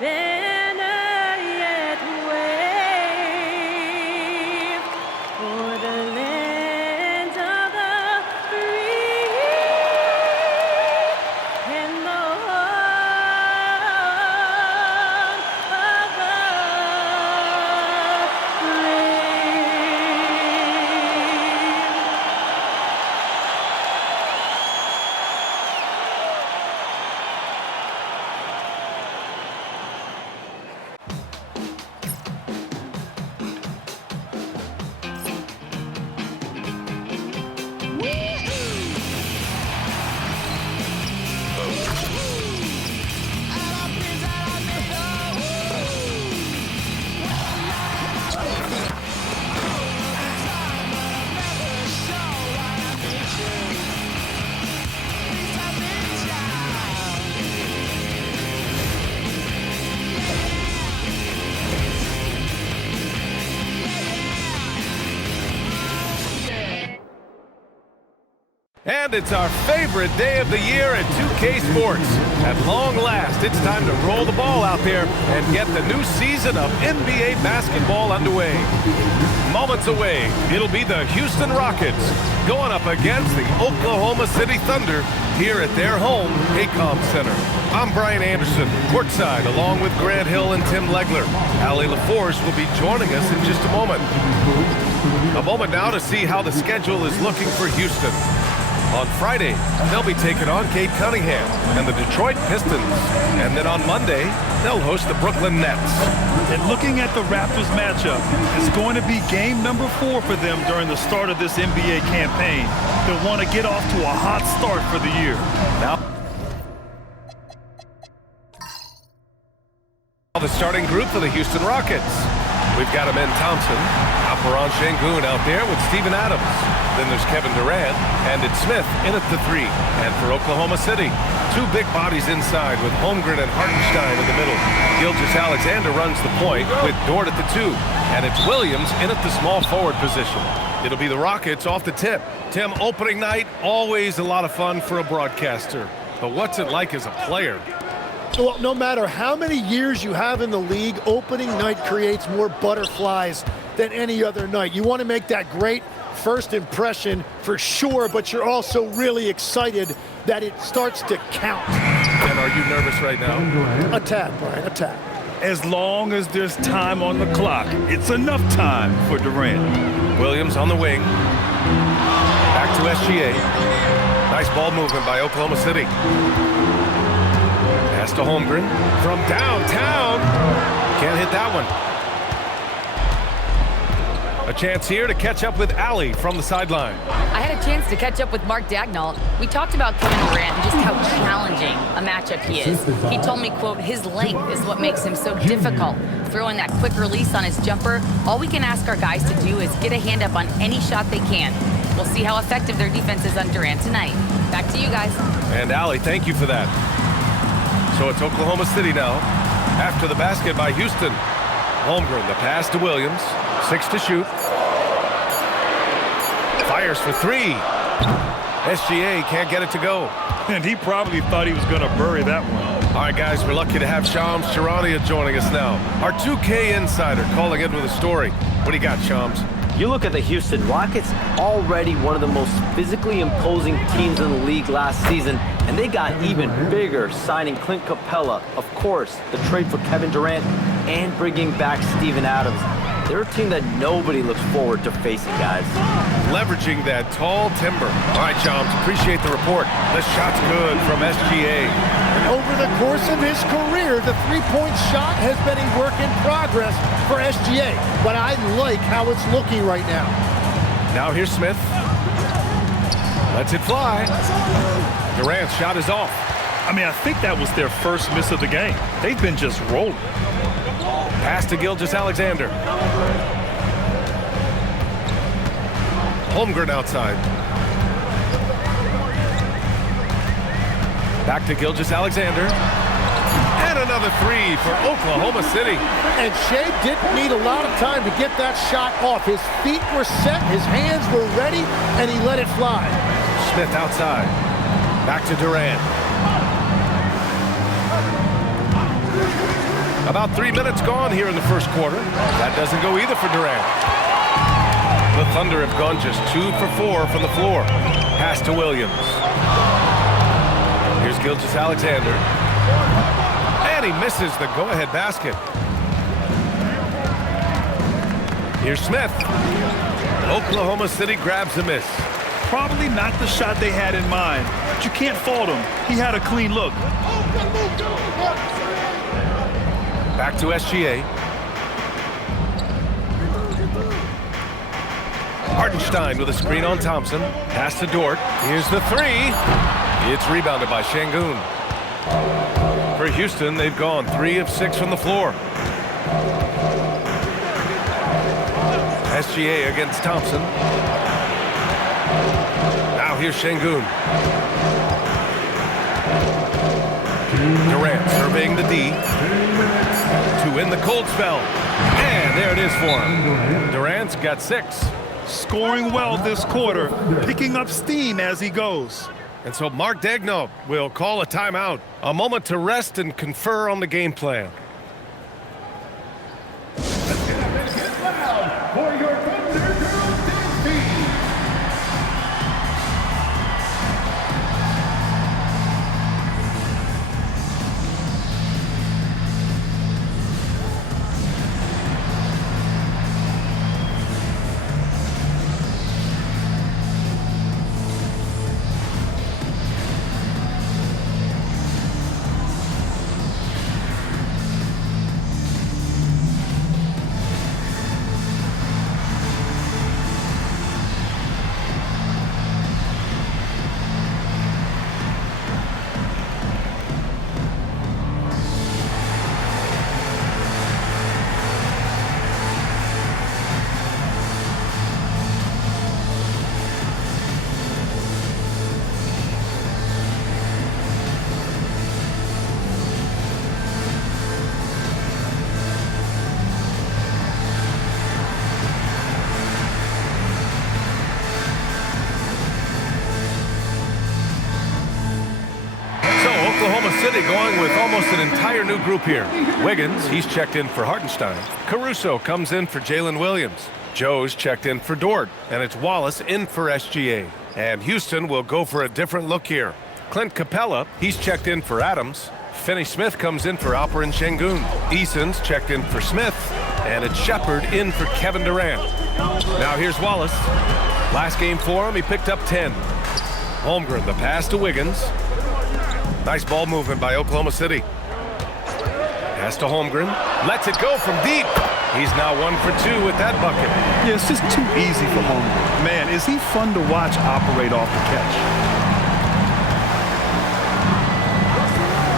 banner yet wave for the land of the free and the home of the And it's our favorite day of the year at 2K Sports. At long last, it's time to roll the ball out there and get the new season of NBA basketball underway. Moments away, it'll be the Houston Rockets going up against the Oklahoma City Thunder here at their home, Paycom Center. I'm Brian Anderson, courtside, along with Grant Hill and Tim Legler. Allie LaForce will be joining us in just a moment. A moment now to see how the schedule is looking for Houston. On Friday, they'll be taking on Cade Cunningham and the Detroit Pistons. And then on Monday, they'll host the Brooklyn Nets. And looking at the Raptors matchup, it's going to be game number 4 for them during the start of this NBA campaign. They'll want to get off to a hot start for the year. Now the starting group for the Houston Rockets. We've got Amen Thompson, Alperen Sengun out there with Steven Adams. Then there's Kevin Durant, and it's Smith in at the 3. And for Oklahoma City, 2 big bodies inside with Holmgren and Hartenstein in the middle. Gilgeous-Alexander runs the point with Dort at the 2. And it's Williams in at the small forward position. It'll be the Rockets off the tip. Tim, opening night, always a lot of fun for a broadcaster. But what's it like as a player? Well, no matter how many years you have in the league, opening night creates more butterflies than any other night. You want to make that great first impression for sure, but you're also really excited that it starts to count. And are you nervous right now? A tad, Brian, a tad. As long as there's time on the clock, it's enough time for Durant. Williams on the wing. Back to SGA. Nice ball movement by Oklahoma City. Pass to Holmgren from downtown. Can't hit that one. A chance here to catch up with Allie from the sideline. I had a chance to catch up with Mark Dagnall. We talked about Kevin Durant and just how challenging a matchup he is. He told me, quote, his length is what makes him so difficult. Throwing that quick release on his jumper, all we can ask our guys to do is get a hand up on any shot they can. We'll see how effective their defense is on Durant tonight. Back to you guys. And Allie, thank you for that. So it's Oklahoma City now. After the basket by Houston. Holmgren, the pass to Williams. 6 to shoot. Fires for 3. SGA can't get it to go. And he probably thought he was going to bury that one. All right, guys, we're lucky to have Shams Charania joining us now. Our 2K insider calling in with a story. What do you got, Shams? You look at the Houston Rockets, already one of the most physically imposing teams in the league last season, and they got even bigger signing Clint Capella, of course, the trade for Kevin Durant, and bringing back Steven Adams. They're a team that nobody looks forward to facing, guys. Leveraging that tall timber. All right, Shams, appreciate the report. The shot's good from SGA. And over the course of his career, the three-point shot has been a work in progress for SGA. But I like how it's looking right now. Now here's Smith. Lets it fly. Durant's shot is off. I mean, I think that was their first miss of the game. They've been just rolling. Pass to Gilgeous-Alexander. Holmgren outside. Back to Gilgeous-Alexander. And another 3 for Oklahoma City. And Shea didn't need a lot of time to get that shot off. His feet were set, his hands were ready, and he let it fly. Smith outside. Back to Durant. About 3 minutes gone here in the first quarter. That doesn't go either for Durant. The Thunder have gone just 2 for 4 from the floor. Pass to Williams. Here's Gilgeous-Alexander. And he misses the go-ahead basket. Here's Smith. Oklahoma City grabs a miss. Probably not the shot they had in mind, but you can't fault him. He had a clean look. Back to SGA. Hartenstein with a screen on Thompson. Pass to Dort. Here's the three. It's rebounded by Şengün. For Houston, they've gone 3 of 6 from the floor. SGA against Thompson. Now here's Şengün. Durant surveying the D to win the cold spell. And there it is for him. Durant's got 6. Scoring well this quarter, picking up steam as he goes. And so Mark Daigneault will call a timeout. A moment to rest and confer on the game plan. Oklahoma City going with almost an entire new group here. Wiggins, he's checked in for Hartenstein. Caruso comes in for Jalen Williams. Joe's checked in for Dort. And it's Wallace in for SGA. And Houston will go for a different look here. Clint Capella, he's checked in for Adams. Finney-Smith comes in for Alperen Şengün. Eason's checked in for Smith. And it's Shepard in for Kevin Durant. Now here's Wallace. Last game for him, he picked up 10. Holmgren, the pass to Wiggins. Nice ball movement by Oklahoma City. Pass to Holmgren. Lets it go from deep. He's now 1 for 2 with that bucket. Yeah, it's just too easy for Holmgren. Man, is he fun to watch operate off the catch.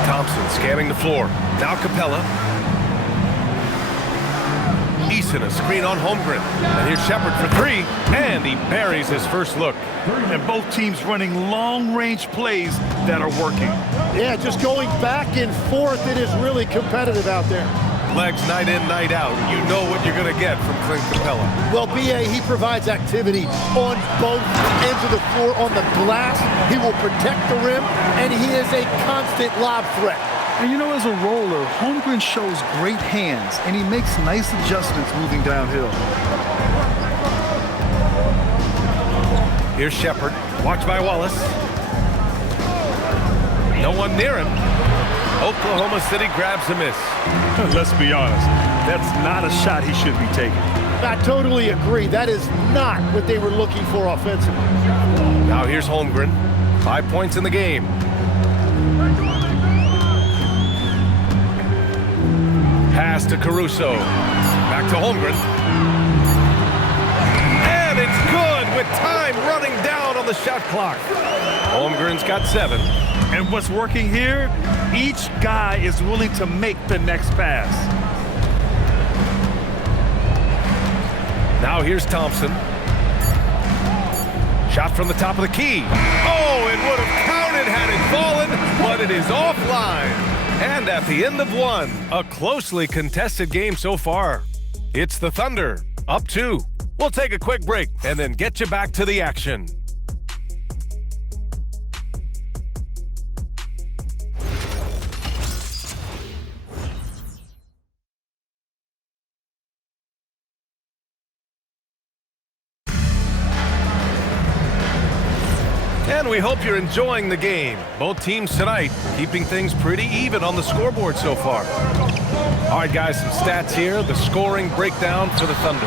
Thompson scanning the floor. Now Capella. Eason, a screen on Holmgren. And here's Shepard for 3. And he buries his first look. And both teams running long-range plays that are working. Yeah, just going back and forth. It is really competitive out there. Legs night in, night out. You know what you're going to get from Clint Capella. Well, B.A., he provides activity on both ends of the floor. On the glass, he will protect the rim, and he is a constant lob threat. And you know, as a roller, Holmgren shows great hands, and he makes nice adjustments moving downhill. Here's Shepard, watched by Wallace. No one near him. Oklahoma City grabs a miss. Let's be honest, that's not a shot he should be taking. I totally agree. That is not what they were looking for offensively. Now here's Holmgren. 5 points in the game. Pass to Caruso. Back to Holmgren. And it's good with time running down on the shot clock. Holmgren's got 7. And what's working here? Each guy is willing to make the next pass. Now here's Thompson. Shot from the top of the key. Oh, it would have counted had it fallen, but it is offline. And at the end of 1, a closely contested game so far. It's the Thunder, up 2. We'll take a quick break and then get you back to the action. everyone. We hope you're enjoying the game. Both teams tonight keeping things pretty even on the scoreboard so far. All right, guys, some stats here. The scoring breakdown for the Thunder.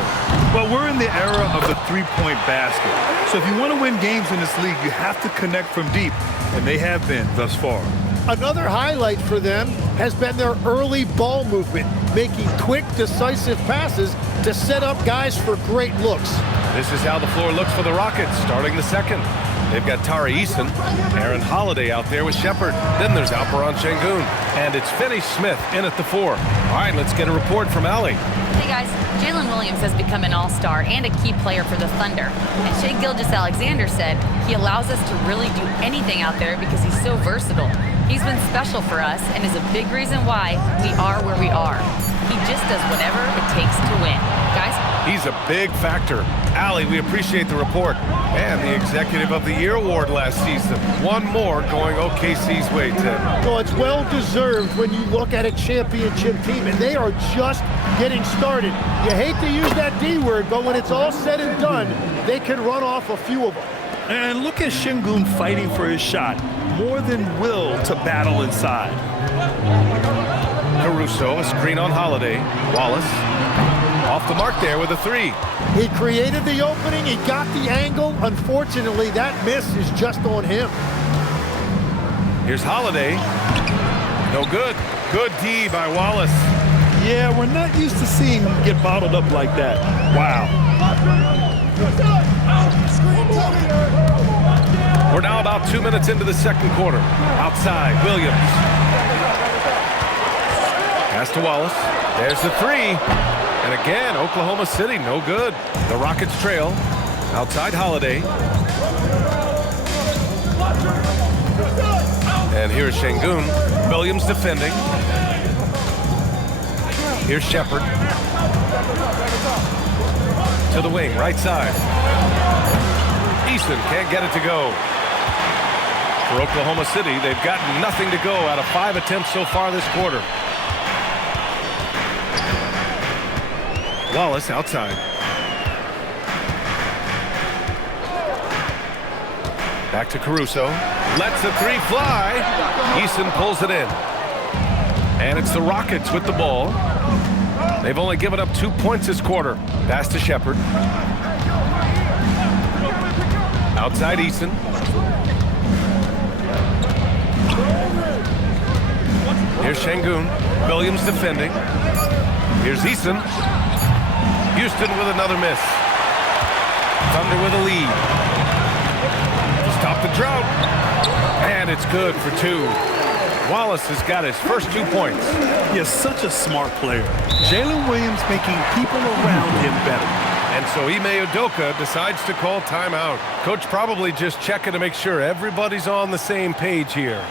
Well, we're in the era of the three-point basket. So if you want to win games in this league, you have to connect from deep, and they have been thus far. Another highlight for them has been their early ball movement, making quick, decisive passes to set up guys for great looks. This is how the floor looks for the Rockets starting the second. They've got Tari Eason, Aaron Holiday out there with Shepard. Then there's Alperen Sengun. And it's Finney Smith in at the 4. All right, let's get a report from Allie. Hey guys, Jalen Williams has become an all-star and a key player for the Thunder. And Shai Gilgeous-Alexander said he allows us to really do anything out there because he's so versatile. He's been special for us and is a big reason why we are where we are. He just does whatever it takes to win. Guys? He's a big factor. Allie, we appreciate the report. And the Executive of the Year award last season. One more going OKC's way, Ted. Well, it's well-deserved when you look at a championship team, and they are just getting started. You hate to use that D word, but when it's all said and done, they can run off a few of them. And look at Sengun fighting for his shot. More than will to battle inside. Caruso, a screen on Holiday. Wallace, off the mark there with a 3. He created the opening, he got the angle. Unfortunately, that miss is just on him. Here's Holiday. No good. Good D by Wallace. Yeah, we're not used to seeing him get bottled up like that. Wow. We're now about 2 minutes into the second quarter. Outside, Williams. Pass to Wallace. There's the 3. And again, Oklahoma City, no good. The Rockets trail. Outside Holiday. And here's Sengun. Williams defending. Here's Shepard. To the wing, right side. Easton can't get it to go. For Oklahoma City, they've gotten nothing to go out of 5 attempts so far this quarter. Wallace outside. Back to Caruso. Lets the 3 fly. Eason pulls it in. And it's the Rockets with the ball. They've only given up 2 points this quarter. Pass to Shepard. Outside Eason. Here's Sengun. Williams defending. Here's Eason. Houston with another miss. Thunder with a lead. Stop the drought. And it's good for 2. Wallace has got his first 2 points. He is such a smart player. Jalen Williams making people around him better. And so Ime Udoka decides to call timeout. Coach probably just checking to make sure everybody's on the same page here.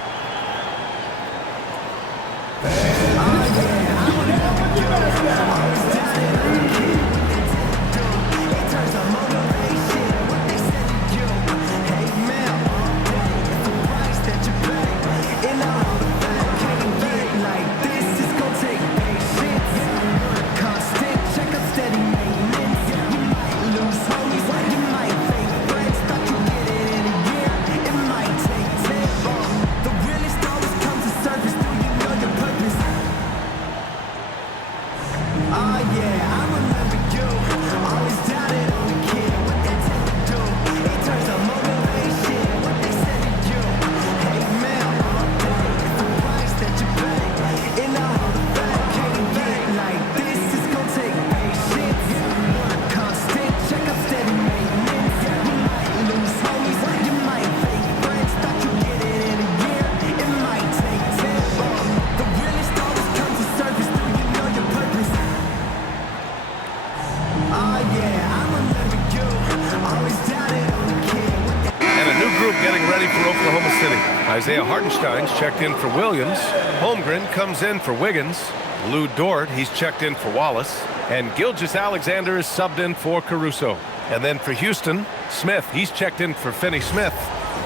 Isaiah Hartenstein's checked in for Williams. Holmgren comes in for Wiggins. Lou Dort, he's checked in for Wallace. And Gilgeous-Alexander is subbed in for Caruso. And then for Houston, Smith, he's checked in for Finney Smith.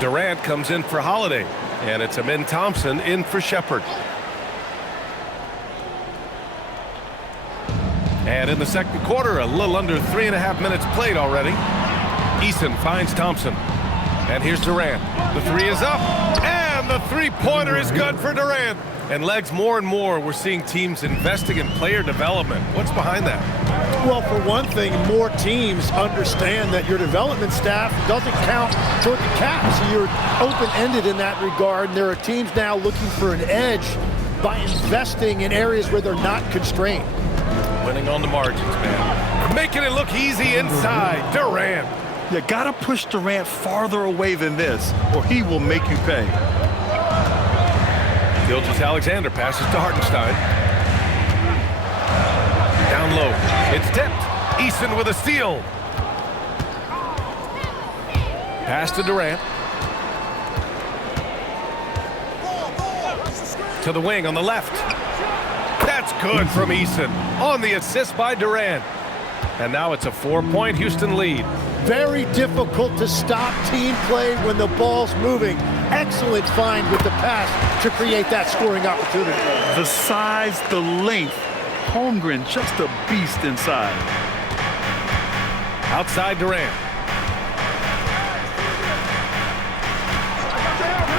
Durant comes in for Holiday. And it's Amin Thompson in for Shepard. And in the second quarter, a little under 3.5 minutes played already. Eason finds Thompson. And here's Durant. The three is up, and the three-pointer is good for Durant. And Legs, more and more, we're seeing teams investing in player development. What's behind that? Well, for one thing, more teams understand that your development staff doesn't count toward the cap. So you're open-ended in that regard. And there are teams now looking for an edge by investing in areas where they're not constrained. Winning on the margins, man. Making it look easy inside. Durant. You gotta push Durant farther away than this, or he will make you pay. Gilgeous-Alexander passes to Hartenstein. Down low. It's tipped. Eason with a steal. Pass to Durant. To the wing on the left. That's good from Eason. On the assist by Durant. And now it's a 4-point Houston lead. Very difficult to stop team play when the ball's moving. Excellent find with the pass to create that scoring opportunity. The size, the length. Holmgren just a beast inside. Outside Durant.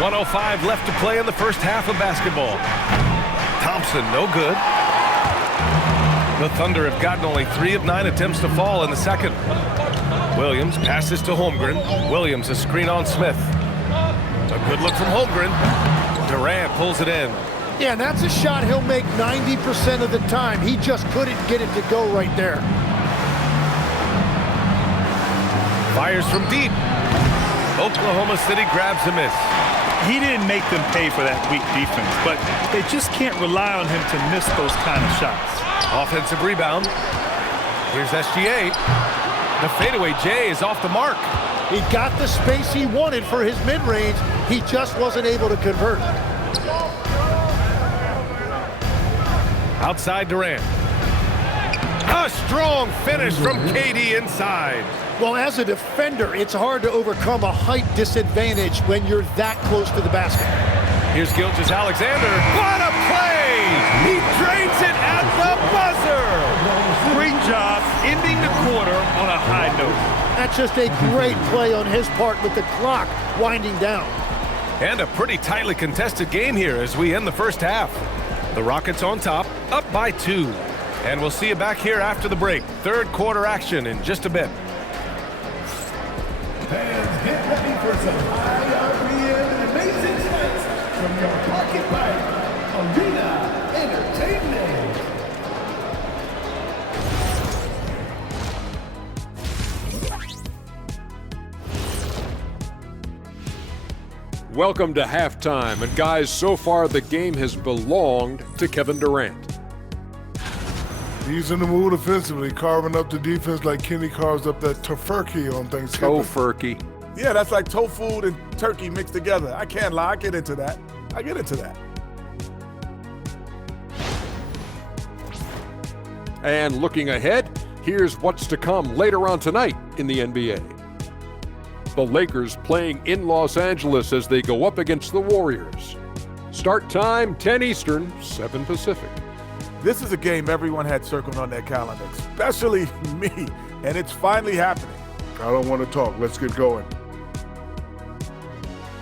1:05 left to play in the first half of basketball. Thompson, no good. The Thunder have gotten only 3 of 9 attempts to fall in the second. Williams passes to Holmgren. Williams a screen on Smith. A good look from Holmgren. Durant pulls it in. Yeah, and that's a shot he'll make 90% of the time. He just couldn't get it to go right there. Fires from deep. Oklahoma City grabs a miss. He didn't make them pay for that weak defense, but they just can't rely on him to miss those kind of shots. Offensive rebound. Here's SGA. The fadeaway J is off the mark. He got the space he wanted for his mid-range. He just wasn't able to convert. Outside Durant. A strong finish from KD inside. Well, as a defender, it's hard to overcome a height disadvantage when you're that close to the basket. Here's Gilgeous-Alexander. What a play! He drains it at the buzzer! Great job ending the quarter on a high note. That's just a great play on his part with the clock winding down. And a pretty tightly contested game here as we end the first half. The Rockets on top, up by 2. And we'll see you back here after the break. Third quarter action in just a bit. Fans, get ready for some high RPM and amazing sights from your Pocket Bike Arena Entertainment. Welcome to halftime, and guys, so far the game has belonged to Kevin Durant. He's in the mood offensively, carving up the defense like Kenny carves up that tofurkey on Thanksgiving. Tofurkey. Yeah, that's like tofu and turkey mixed together. I can't lie, I get into that. And looking ahead, here's what's to come later on tonight in the NBA. The Lakers playing in Los Angeles as they go up against the Warriors. Start time, 10 Eastern, 7 Pacific. This is a game everyone had circled on their calendar, especially me, and it's finally happening. I don't want to talk. Let's get going.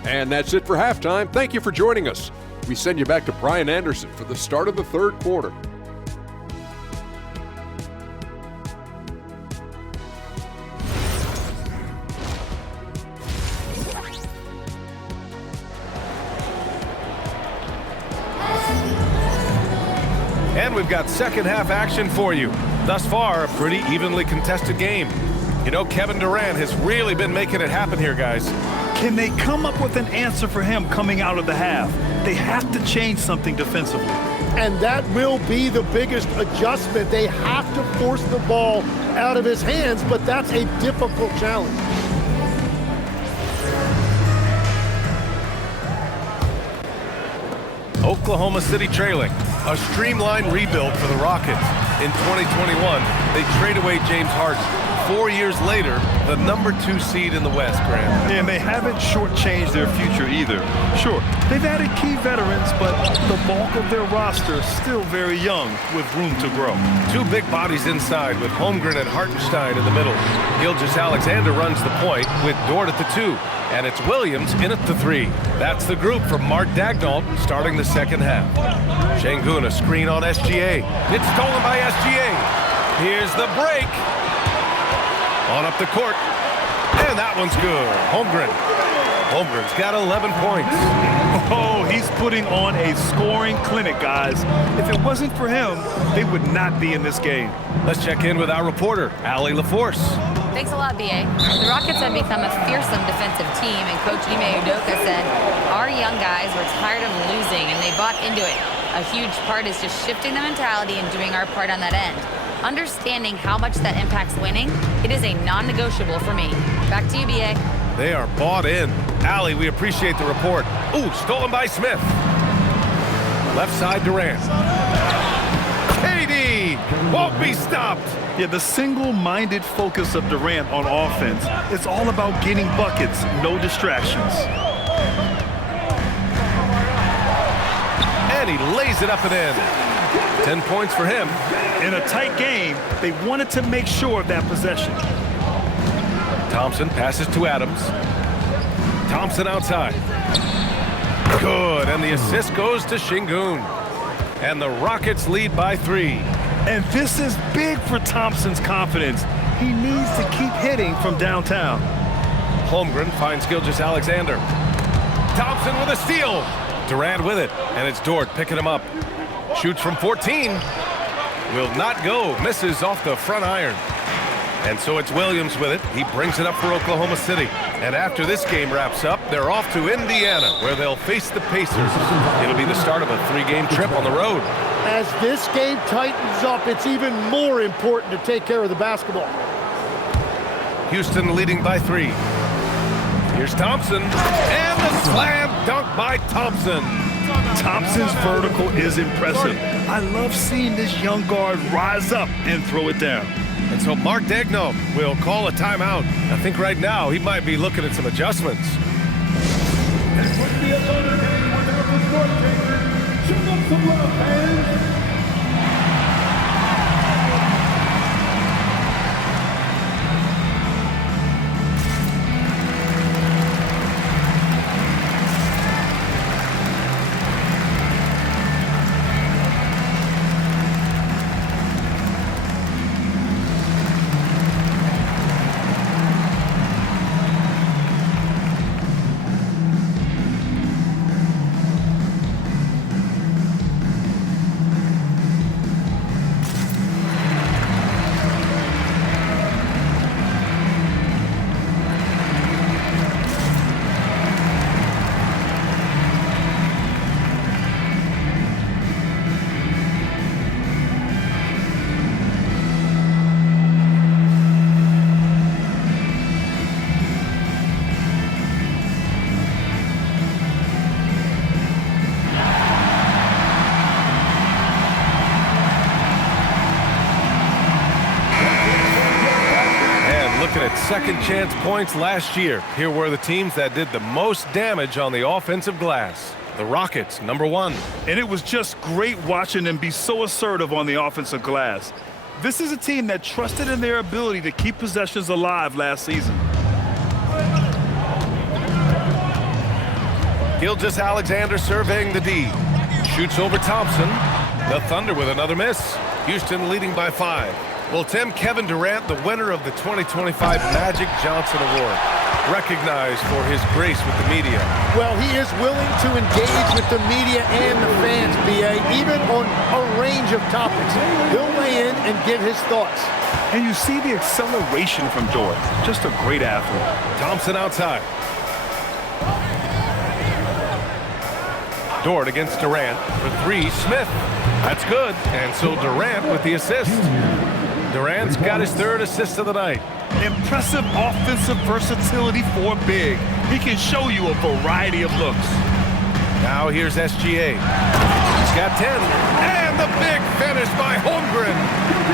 And that's it for halftime. Thank you for joining us. We send you back to Brian Anderson for the start of the third quarter. And we've got second half action for you. Thus far, a pretty evenly contested game. You know, Kevin Durant has really been making it happen here, guys. Can they come up with an answer for him coming out of the half? They have to change something defensively. And that will be the biggest adjustment. They have to force the ball out of his hands, but that's a difficult challenge. Oklahoma City trailing. A streamlined rebuild for the Rockets. In 2021, they trade away James Harden, 4 years later, the #2 seed in the West, Grant. And they haven't shortchanged their future either. Sure, they've added key veterans, but the bulk of their roster is still very young with room to grow. Two big bodies inside with Holmgren and Hartenstein in the middle. Gilgeous-Alexander runs the point with Dort at the 2. And it's Williams in at the 3. That's the group from Mark Daigneault starting the second half. Sengun, a screen on SGA. It's stolen by SGA. Here's the break. On up the court. And that one's good. Holmgren. Holmgren's got 11 points. Oh, he's putting on a scoring clinic, guys. If it wasn't for him, they would not be in this game. Let's check in with our reporter, Allie LaForce. Thanks a lot, B.A. The Rockets have become a fearsome defensive team, and Coach Ime Udoka said, our young guys were tired of losing, and they bought into it. A huge part is just shifting the mentality and doing our part on that end. Understanding how much that impacts winning, it is a non-negotiable for me. Back to you, B.A. They are bought in. Allie, we appreciate the report. Ooh, stolen by Smith. Left side, Durant. KD won't be stopped. Yeah, the single-minded focus of Durant on offense, it's all about getting buckets, no distractions. And he lays it up and in. 10 points for him. In a tight game, they wanted to make sure of that possession. Thompson passes to Adams. Thompson outside. Good, and the assist goes to Sengun. And the Rockets lead by 3. And this is big for Thompson's confidence. He needs to keep hitting from downtown. Holmgren finds Gilgeous-Alexander. Thompson with a steal. Durant with it, and it's Dort picking him up. Shoots from 14. Will not go. Misses off the front iron. And so it's Williams with it. He brings it up for Oklahoma City. And after this game wraps up, they're off to Indiana, where they'll face the Pacers. It'll be the start of a 3-game trip on the road. As this game tightens up, it's even more important to take care of the basketball. Houston leading by 3. Here's Thompson, and the slam dunk by Thompson. Thompson's vertical is impressive. I love seeing this young guard rise up and throw it down. And so Mark Daigneault will call a timeout. I think right now he might be looking at some adjustments. And with the opponent hitting with their score takers, show them some love, fans. Second chance points last year. Here were the teams that did the most damage on the offensive glass. The Rockets, #1. And it was just great watching them be so assertive on the offensive glass. This is a team that trusted in their ability to keep possessions alive last season. Gilgeous-Alexander surveying the D. Shoots over Thompson. The Thunder with another miss. Houston leading by 5. Well, Tim, Kevin Durant, the winner of the 2025 Magic Johnson Award, recognized for his grace with the media. Well, he is willing to engage with the media and the fans, B.A., even on a range of topics. He'll weigh in and give his thoughts. And you see the acceleration from Dort. Just a great athlete. Thompson outside. Dort against Durant for 3. Smith. That's good. And so Durant with the assist. Durant's got his 3rd assist of the night. Impressive offensive versatility for big. He can show you a variety of looks. Now here's SGA. He's got 10. And the big finish by Holmgren.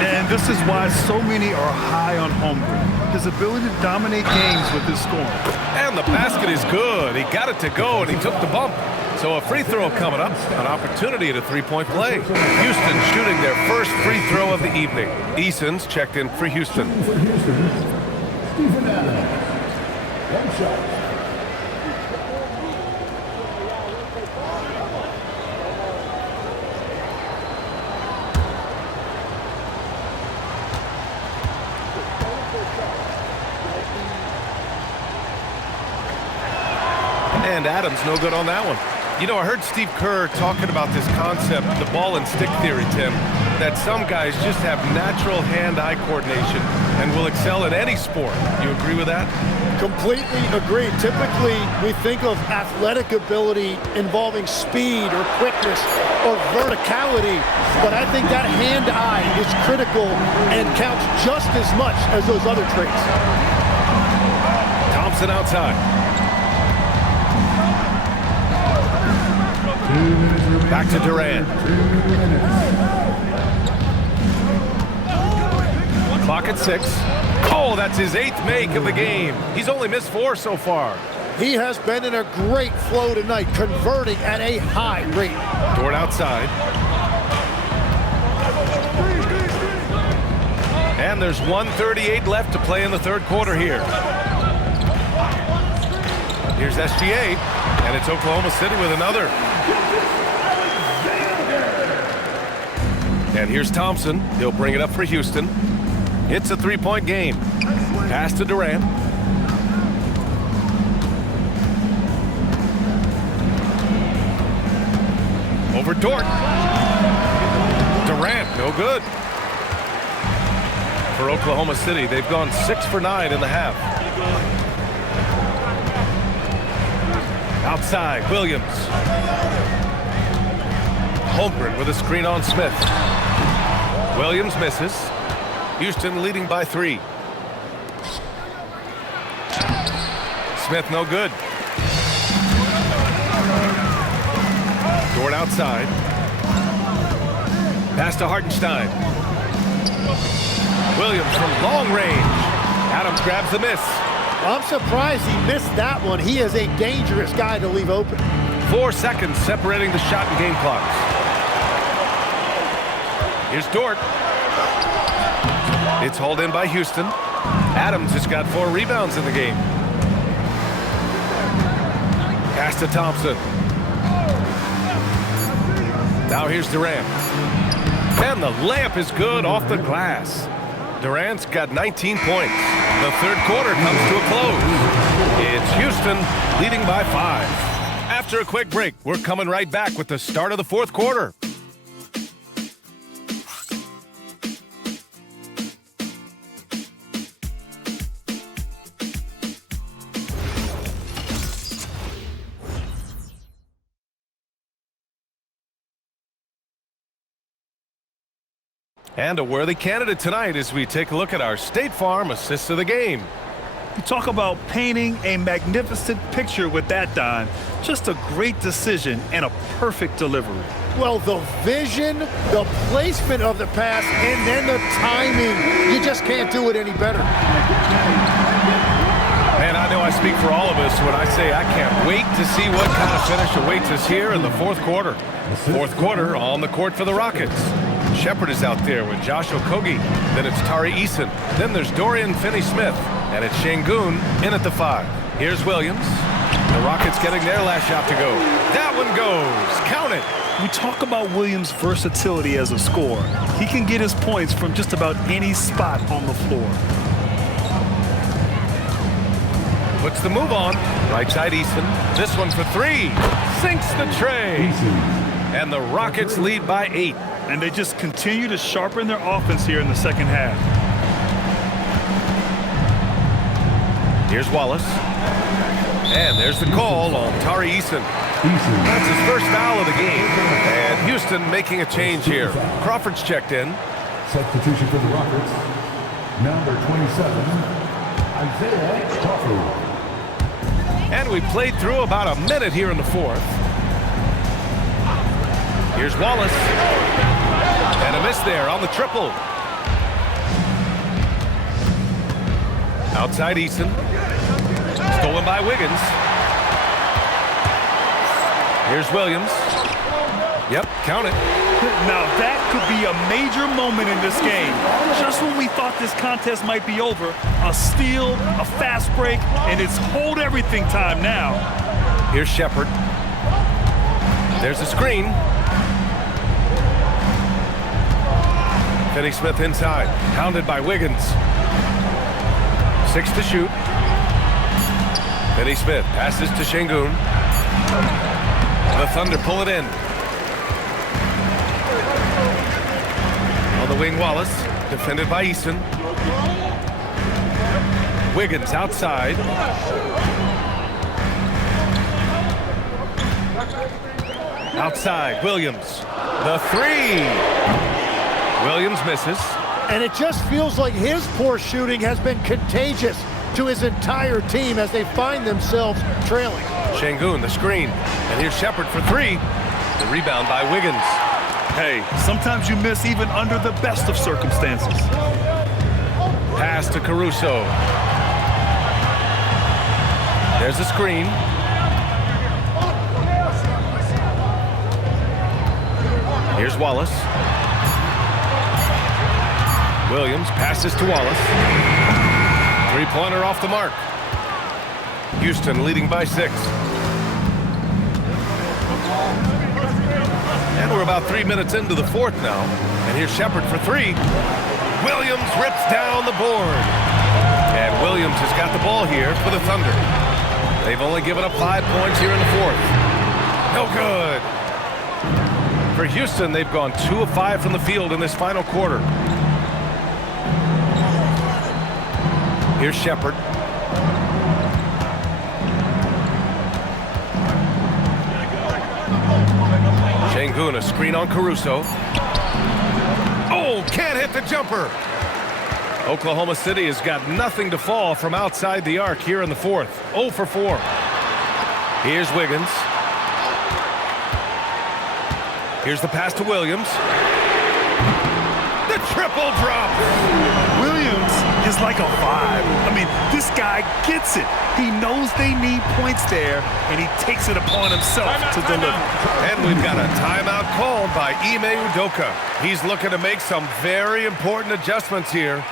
And This is why so many are high on Holmgren. His ability to dominate games with his scoring. And the basket is good. He got it to go, and he took the bump. So a free throw coming up, an opportunity at a three-point play. Houston shooting their first free throw of the evening. Eason's checked in for Houston. Stephen Adams. One shot. And Adams no good on that one. You know, I heard Steve Kerr talking about this concept, the ball and stick theory, Tim, that some guys just have natural hand-eye coordination and will excel at any sport. You agree with that? Completely agree. Typically, we think of athletic ability involving speed or quickness or verticality, but I think that hand-eye is critical and counts just as much as those other traits. Thompson outside. Back to Durant. Clock at 6. Oh, that's his 8th make of the game. He's only missed 4 so far. He has been in a great flow tonight, converting at a high rate. Dort outside. And there's 1:38 left to play in the third quarter here. Here's SGA, and it's Oklahoma City with another. And here's Thompson. He'll bring it up for Houston. It's a three-point game. Pass to Durant. Over Dort. Durant, no good. For Oklahoma City, they've gone 6 for 9 in the half. Outside, Williams. Holmgren with a screen on Smith. Williams misses. Houston leading by 3. Smith no good. Dort outside. Pass to Hartenstein. Williams from long range. Adams grabs the miss. I'm surprised he missed that one. He is a dangerous guy to leave open. 4 seconds separating the shot and game clocks. Here's Dort. It's hauled in by Houston. Adams has got 4 rebounds in the game. Pass to Thompson. Now here's Durant. And the layup is good off the glass. Durant's got 19 points. The third quarter comes to a close. It's Houston leading by 5. After a quick break, we're coming right back with the start of the fourth quarter. And a worthy candidate tonight as we take a look at our State Farm assists of the game. You talk about painting a magnificent picture with that, Don. Just a great decision and a perfect delivery. Well, the vision, the placement of the pass, and then the timing. You just can't do it any better. And I know I speak for all of us when I say I can't wait to see what kind of finish awaits us here in the fourth quarter. Fourth quarter on the court for the Rockets. Shepard is out there with Josh Okogie. Then it's Tari Eason. Then there's Dorian Finney-Smith. And it's Şengün in at the 5. Here's Williams. The Rockets getting their last shot to go. That one goes. Count it. We talk about Williams' versatility as a scorer. He can get his points from just about any spot on the floor. Puts the move on. Right side Eason. This one for 3. Sinks the tray. And the Rockets lead by 8. And they just continue to sharpen their offense here in the second half. Here's Wallace. And there's the call on Tari Eason. That's his first foul of the game. And Houston making a change here. Crawford's checked in. Substitution for the Rockets. Number 27, Isaiah Crawford. And we played through about a minute here in the fourth. Here's Wallace. And a miss there on the triple. Outside Eason. Stolen by Wiggins. Here's Williams. Yep, count it. Now that could be a major moment in this game. Just when we thought this contest might be over, a steal, a fast break, and it's hold everything time now. Here's Shepard. There's a screen. Finney-Smith inside, pounded by Wiggins. 6 to shoot. Finney-Smith passes to Şengün. The Thunder pull it in. On the wing, Wallace, defended by Eason. Wiggins outside. Outside, Williams. The three. Williams misses. And it just feels like his poor shooting has been contagious to his entire team as they find themselves trailing. Şengün, the screen. And here's Shepard for three. The rebound by Wiggins. Hey, sometimes you miss even under the best of circumstances. Pass to Caruso. There's a screen. Here's Wallace. Williams passes to Wallace. Three-pointer off the mark. Houston leading by 6. And we're about 3 minutes into the fourth now. And here's Shepard for three. Williams rips down the board. And Williams has got the ball here for the Thunder. They've only given up 5 points here in the fourth. No good. For Houston, they've gone 2 of 5 from the field in this final quarter. Here's Shepard. Şengün, a screen on Caruso. Oh, can't hit the jumper. Oklahoma City has got nothing to fall from outside the arc here in the fourth. 0 for 4. Here's Wiggins. Here's the pass to Williams. The triple drop. Williams is like a vibe. I mean, this guy gets it. He knows they need points there, and he takes it upon himself to deliver. And we've got a timeout called by Ime Udoka. He's looking to make some very important adjustments here.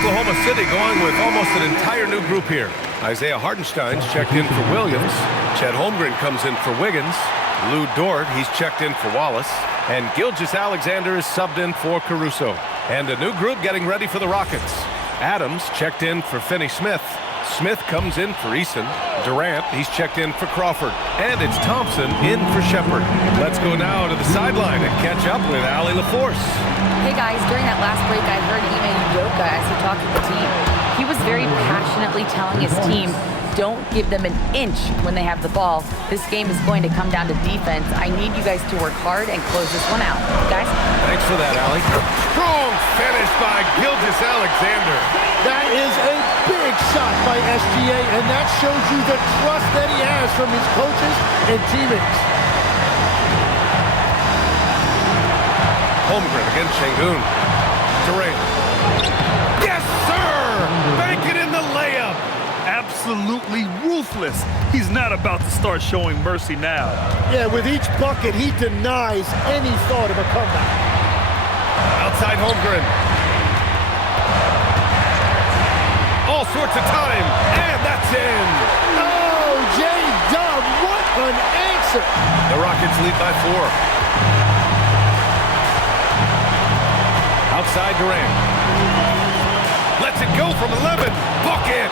Oklahoma City going with almost an entire new group here. Isaiah Hartenstein's checked in for Williams. Chet Holmgren comes in for Wiggins. Lou Dort, he's checked in for Wallace. And Gilgeous-Alexander is subbed in for Caruso. And a new group getting ready for the Rockets. Adams checked in for Finney-Smith. Smith comes in for Eason. Durant, he's checked in for Crawford. And it's Thompson in for Shepard. Let's go now to the sideline and catch up with Allie LaForce. Hey guys, during that last break, I heard Ime Udoka as he talked to the team. He was very passionately telling his team, don't give them an inch when they have the ball. This game is going to come down to defense. I need you guys to work hard and close this one out. Guys? Thanks for that, Allie. Strong finish by Gilgeous-Alexander. That is a big shot by SGA, and that shows you the trust that he has from his coaches and teammates. Holmgren against Şengün. Durant. Yes, sir! Bank it in the lane. absolutely ruthless. He's not about to start showing mercy now. Yeah, with each bucket, he denies any thought of a comeback. Outside Holmgren. All sorts of time, and that's in. Oh, J-Dub, what an answer. The Rockets lead by 4. Outside Durant. Lets it go from 11. Bucket.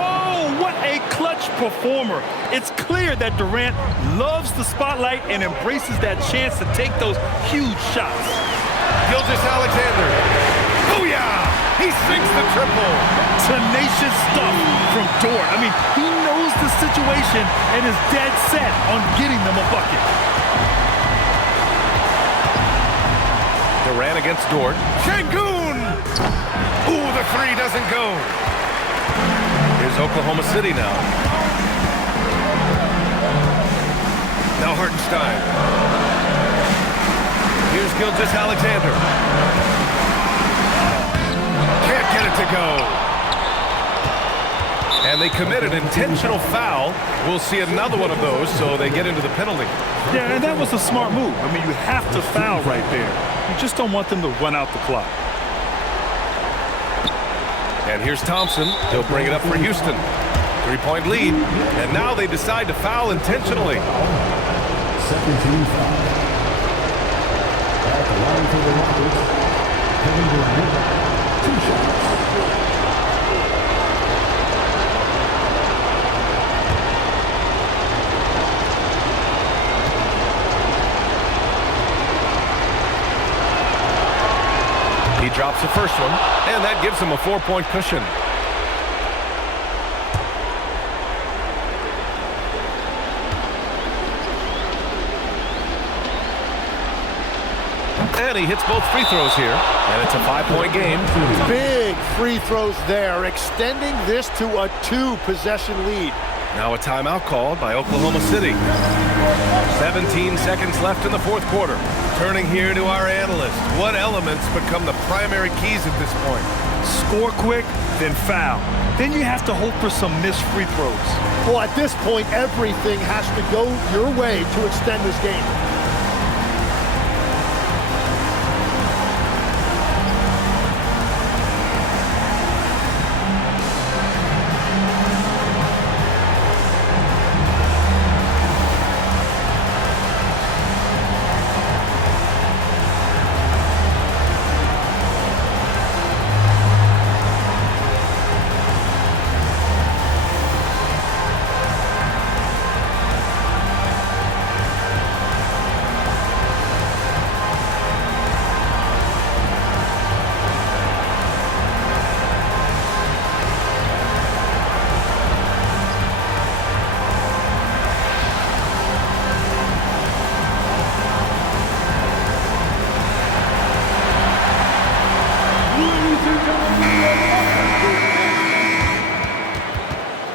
Oh, what a clutch performer. It's clear that Durant loves the spotlight and embraces that chance to take those huge shots. Gilgeous-Alexander. Booyah! He sinks the triple. Tenacious stuff from Dort. I mean, he knows the situation and is dead set on getting them a bucket. Durant against Dort. Şengün! Ooh, the 3 doesn't go. Here's Oklahoma City now. Now Hartenstein. Here's Gilgeous-Alexander. Can't get it to go. And they commit an intentional foul. We'll see another one of those, so they get into the penalty. Yeah, and that was a smart move. I mean, you have to foul right there. You just don't want them to run out the clock. And here's Thompson. He'll bring it up for Houston. 3-point lead. And now they decide to foul intentionally. Second team foul. At the line for the Rockets, Kevin Durant, 2 shots. He drops the first one, and that gives him a 4-point cushion. And he hits both free throws here, and it's a 5-point game. Big free throws there, extending this to a 2-possession lead. Now a timeout called by Oklahoma City. 17 seconds left in the 4th quarter. Turning here to our analyst. What elements become the primary keys at this point? Score quick, then foul. Then you have to hope for some missed free throws. Well, at this point, everything has to go your way to extend this game.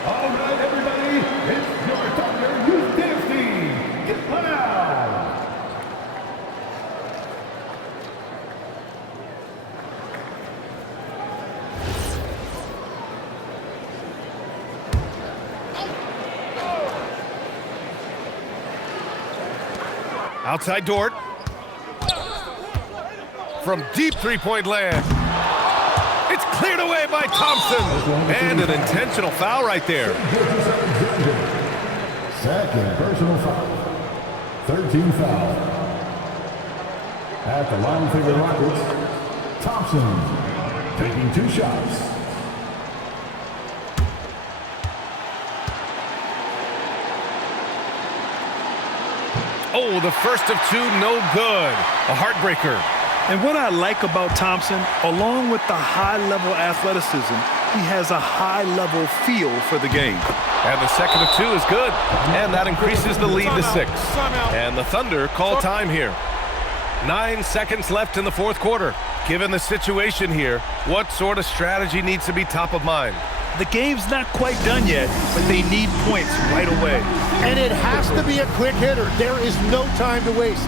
All right, everybody, it's your Thunder Youth Dance Team. Get loud! Outside Dort. From deep 3-point land. It's cleared away by Thompson. And an intentional foul right there. Second personal foul. 13 foul. At the line for the Rockets, Thompson taking 2 shots. Oh, the first of 2, no good. A heartbreaker. And what I like about Thompson, along with the high-level athleticism, he has a high-level feel for the game. And the second of 2 is good. And that increases the lead to 6. And the Thunder call time here. 9 seconds left in the 4th quarter. Given the situation here, what sort of strategy needs to be top of mind? The game's not quite done yet, but they need points right away. And it has to be a quick hitter. There is no time to waste.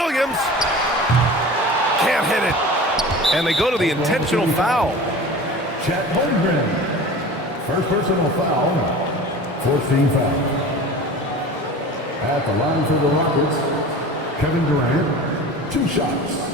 Williams can't hit it. And they go to the intentional foul. Chet Holmgren. First personal foul. 14 foul. At the line for the Rockets, Kevin Durant, 2 shots.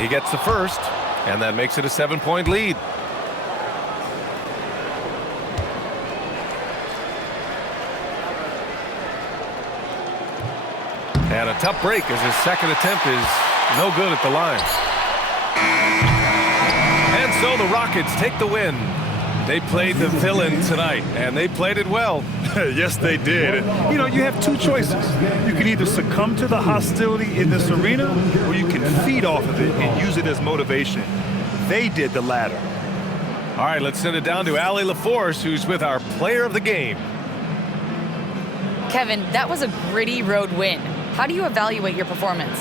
He gets the first, and that makes it a 7-point lead. And a tough break as his second attempt is no good at the line. And so the Rockets take the win. They played the villain tonight, and they played it well. Yes, they did. And, you know, you have 2 choices. You can either succumb to the hostility in this arena, or you can feed off of it and use it as motivation. They did the latter. All right, let's send it down to Allie LaForce, who's with our player of the game. Kevin, that was a gritty road win. How do you evaluate your performance?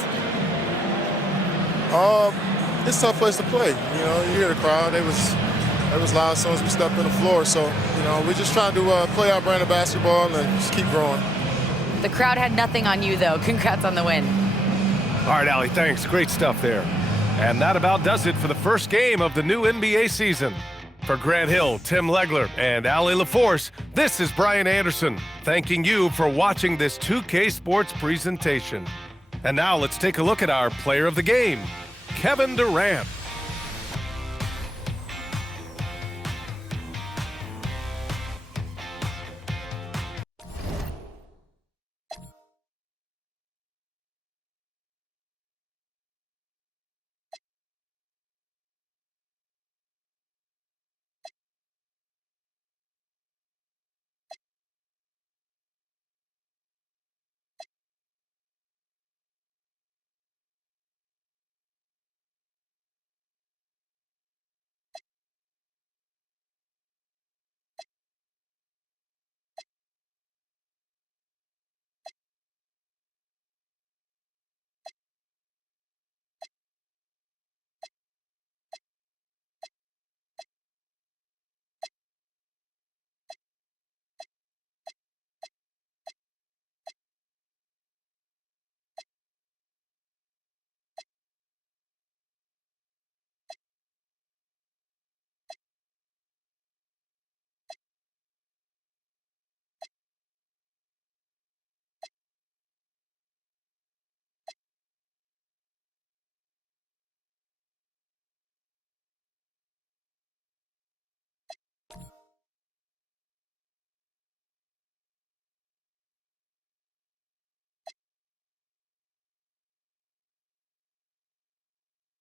It's a tough place to play. You know, you hear the crowd. It was loud as soon as we stepped on the floor. So, you know, we're just trying to play our brand of basketball and just keep growing. The crowd had nothing on you, though. Congrats on the win. All right, Allie, thanks. Great stuff there. And that about does it for the first game of the new NBA season. For Grant Hill, Tim Legler, and Allie LaForce, this is Brian Anderson, thanking you for watching this 2K Sports presentation. And now let's take a look at our player of the game, Kevin Durant.